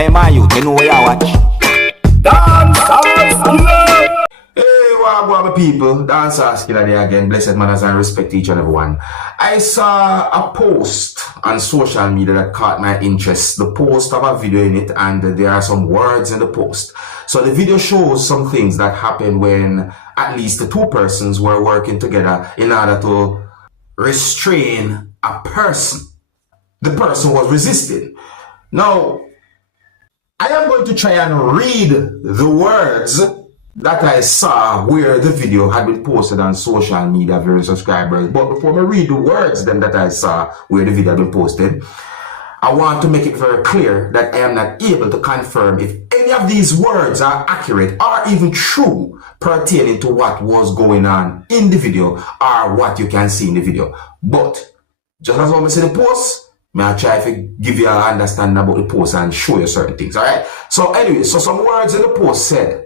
Hey man, you know where you watch? Dancehall skilla. Hey, what my people? Dancehall skilla there again. Blessed manners and respect to each and every one. I saw a post on social media that caught my interest. The post have a video in it and there are some words in the post. So the video shows some things that happened when at least the two persons were working together in order to restrain a person. The person was resisting. Now, I am going to try and read the words that I saw where the video had been posted on social media, very subscribers. But before I read the words then that I saw where the video had been posted, I want to make it very clear that I am not able to confirm if any of these words are accurate or even true pertaining to what was going on in the video or what you can see in the video. But just as I see the post, I'll try to give you an understanding about the post and show you certain things, alright? So anyway, so some words in the post said,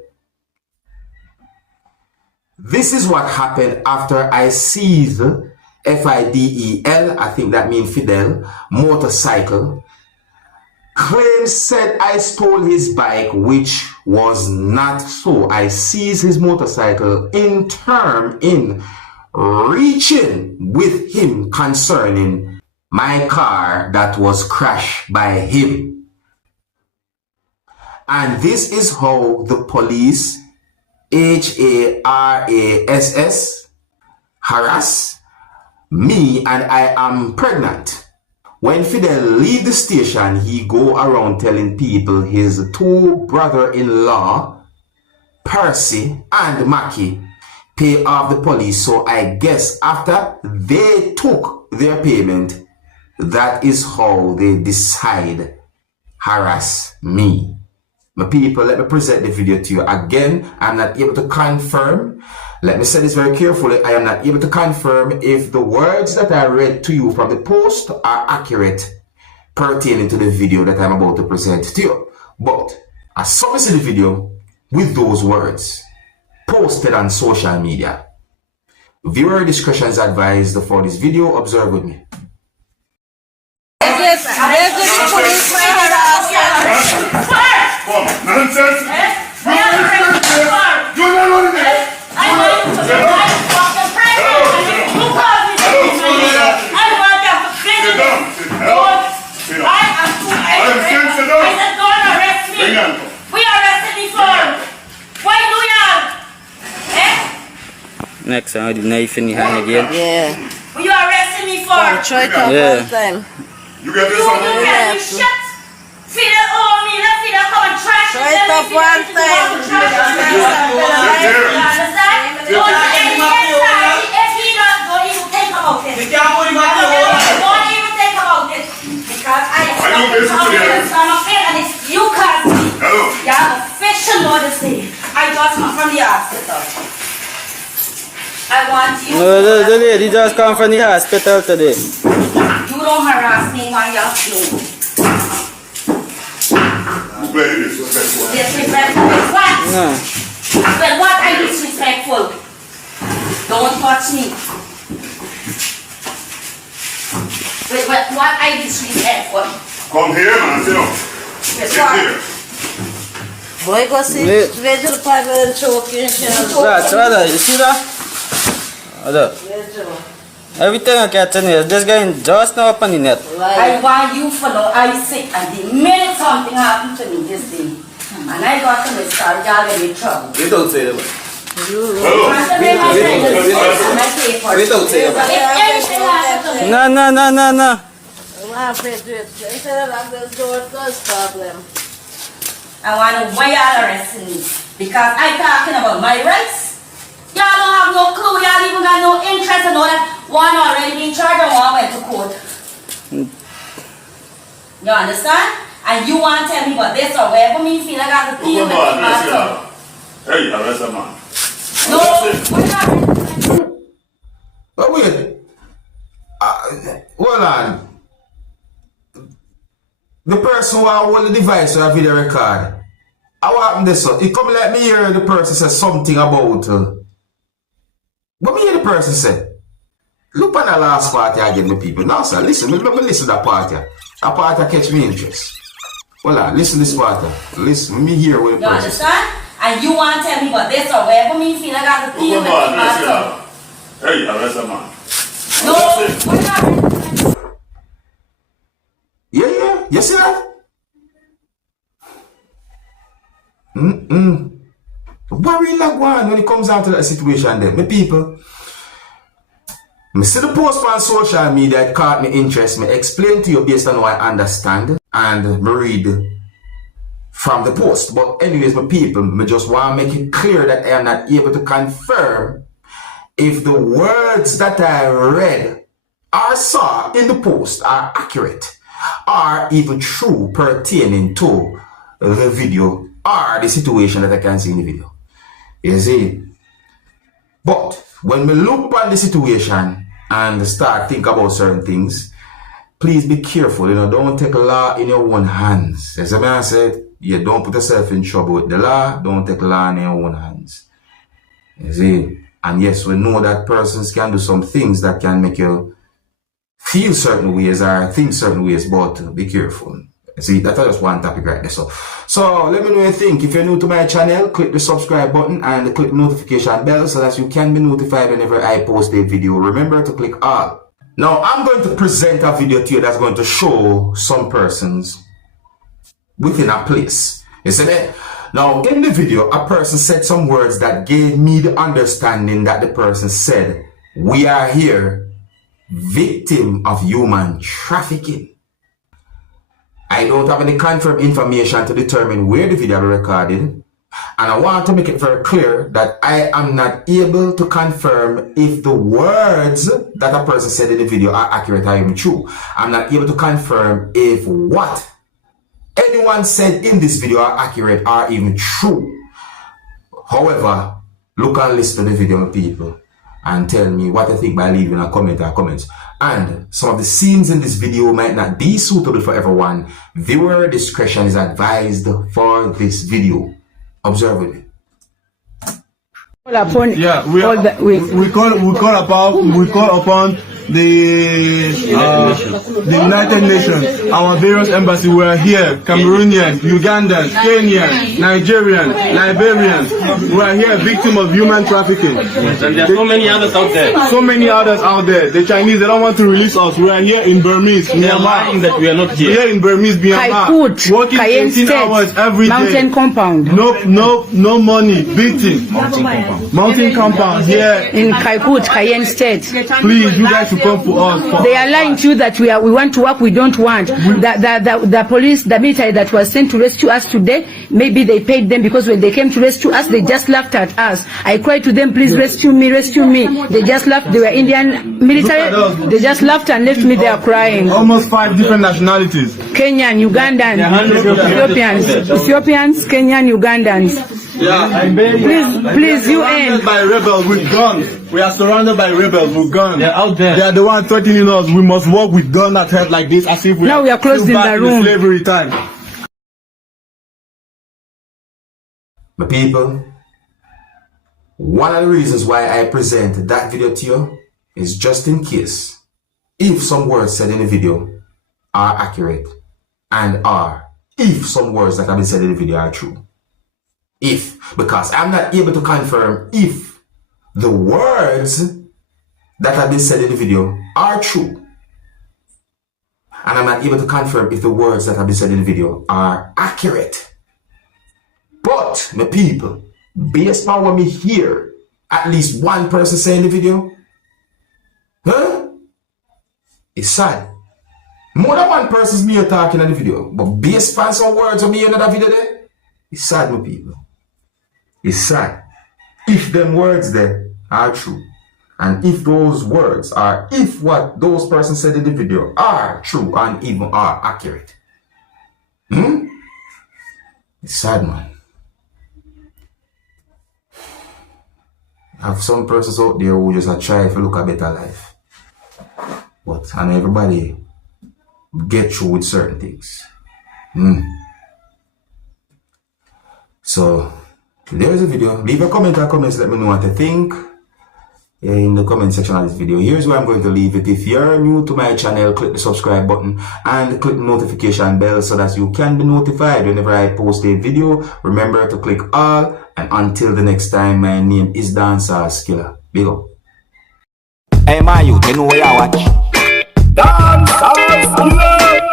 "This is what happened after I seized Fidel, I think that means Fidel, motorcycle. Claims said I stole his bike, which was not so. I seized his motorcycle in reaching with him concerning my car that was crashed by him. And this is how the police, HARASS, harass me, and I am pregnant. When Fidel leave the station, he go around telling people his two brother-in-law, Percy and Mackie, pay off the police. So I guess after they took their payment, that is how they decide harass me." My people, let me present the video to you. Again, I'm not able to confirm. Let me say this very carefully. I am not able to confirm if the words that I read to you from the post are accurate pertaining to the video that I'm about to present to you. But I saw the video with those words posted on social media. Viewer discretion is advised for this video. Observe with me. Nonsense! Next time, the knife in your hand again. Yeah. What you arresting me for? Try to Yeah. one time. You get this You one? can't do shit. Feed it all me, let's feed it come and trash Try it up one time. You understand? Don't any inside. If he not, don't even think about it. Don't even think about it. Because I know this is clear. son of it and it's you can't see. Hello. You have a official notice today. I just come from the hospital. I want you. No, the lady just come from the hospital today. You don't harass me while you're slow. Very disrespectful. Disrespectful is what? No. Well, what I disrespectful? Don't touch me. Wait, what I disrespectful? Come here, man. Sit down. Yes, Sit what? here. Boy, go see. Where to the part where the choking shell. That's right, you see that? Other. Every time I catch in here, this guy just now up on the net. I want you for no I sick and the minute something happened to me this day. And I got to start y'all in trouble. We don't say that. Hello. We don't say If anything happens to me, No. I'm afraid to it. Instead of that, this door does problem. I want to why y'all arresting me. Because I talking about my rights. Y'all don't have no clue, y'all even got no interest in all that. One already been charged and one went to court. You understand? And you want to tell me what this or whatever me feel I got to deal with Come on, myself. hey, arrest a man. No, we're not. But wait. Hold on. The person who hold the device or video record, how happened this? It come let me hear the person say something about what me hear the person say. Look on the last part again, the people. Now, sir, listen, let me listen to that part. That part catch me interest. Well, listen this water. Listen, me hear what You the person said. understand? And you want to tell me about this or whatever me feel I got to deal with Come on, it. Hey, arrest a man. No, what about Yeah. You see that? What really like one when it comes down to that situation then? My people, I see the post on social media, it caught me interest. Me explain to you based on what I understand and me read from the post. But anyways, my people, me just want to make it clear that I am not able to confirm if the words that I read or saw in the post are accurate or even true pertaining to the video or the situation that I can see in the video. You see? But when we look at the situation and start think about certain things, please be careful. Don't take law in your own hands. As a man said, you don't put yourself in trouble with the law. Don't take law in your own hands. You see? And yes, we know that persons can do some things that can make you feel certain ways or think certain ways, but be careful. See, that's just one topic right there. So let me know what you think. If you're new to my channel, click the subscribe button and click the notification bell so that you can be notified whenever I post a video. Remember to click all. Now, I'm going to present a video to you that's going to show some persons within a place. You see that? Now, in the video, a person said some words that gave me the understanding that the person said, "We are here, victim of human trafficking." I don't have any confirmed information to determine where the video was recorded, and I want to make it very clear that I am not able to confirm if the words that a person said in the video are accurate or even true. I'm not able to confirm if what anyone said in this video are accurate or even true. However, look and listen to the video, people, and tell me what you think by leaving a comment or comments. And some of the scenes in this video might not be suitable for everyone. Viewer discretion is advised for this video. Observe with me. Yeah, we call upon the United Nations, our various embassies. We are here, Cameroonians, Ugandans, Kenyans, Nigerians, Liberians. We are here, victim of human trafficking. Yes, and there are so many others out there. So many others out there. The Chinese, they don't want to release us. We are here in Burmese, They are lying that we are not here. here in Burmese, Myanmar, working 18 hours every day. Mountain compound. No money, beating. Mountain compound here. In Kaikut, Cayenne State. Please, you guys should come for us. They are lying to you that we want to work, we don't want. The police, the military that was sent to rescue us today, maybe they paid them because when they came to rescue us, they just laughed at us. I cried to them, please rescue me, rescue me. They just laughed. They were Indian military. They just laughed and left me there crying. Almost 5 different nationalities. Kenyan, Ugandan, Ethiopians, Kenyan, Ugandans. Yeah. Please, UN. Surrounded by rebels with guns. We are surrounded by rebels with guns. They're out there. They are the ones threatening us. We must walk with guns at head like this, as if Now we are closed still in back the room. slavery time. My people, one of the reasons why I present that video to you is just in case if some words said in the video are accurate and if some words that have been said in the video are true. Because I'm not able to confirm if the words that have been said in the video are true. And I'm not able to confirm if the words that have been said in the video are accurate. But, my people, based on what we hear, at least one person say in the video, it's sad. More than one person's me talking in the video, but based on some words of me in that video there, it's sad, my people. It's sad. If them words there are true, and if those words are, if what those persons said in the video are true and even are accurate, it's sad, man. I have some persons out there who just try to look a better life, but and everybody get through with certain things. So there's a video. Leave a comment or comments, let me know what you think. in the comment section of this video. Here's where I'm going to leave it. If you're new to my channel, click the subscribe button and click the notification bell so that you can be notified whenever I post a video. Remember to click all, and until the next time, my name is Dancehall Skilla. Big up. Hey, my youth, you know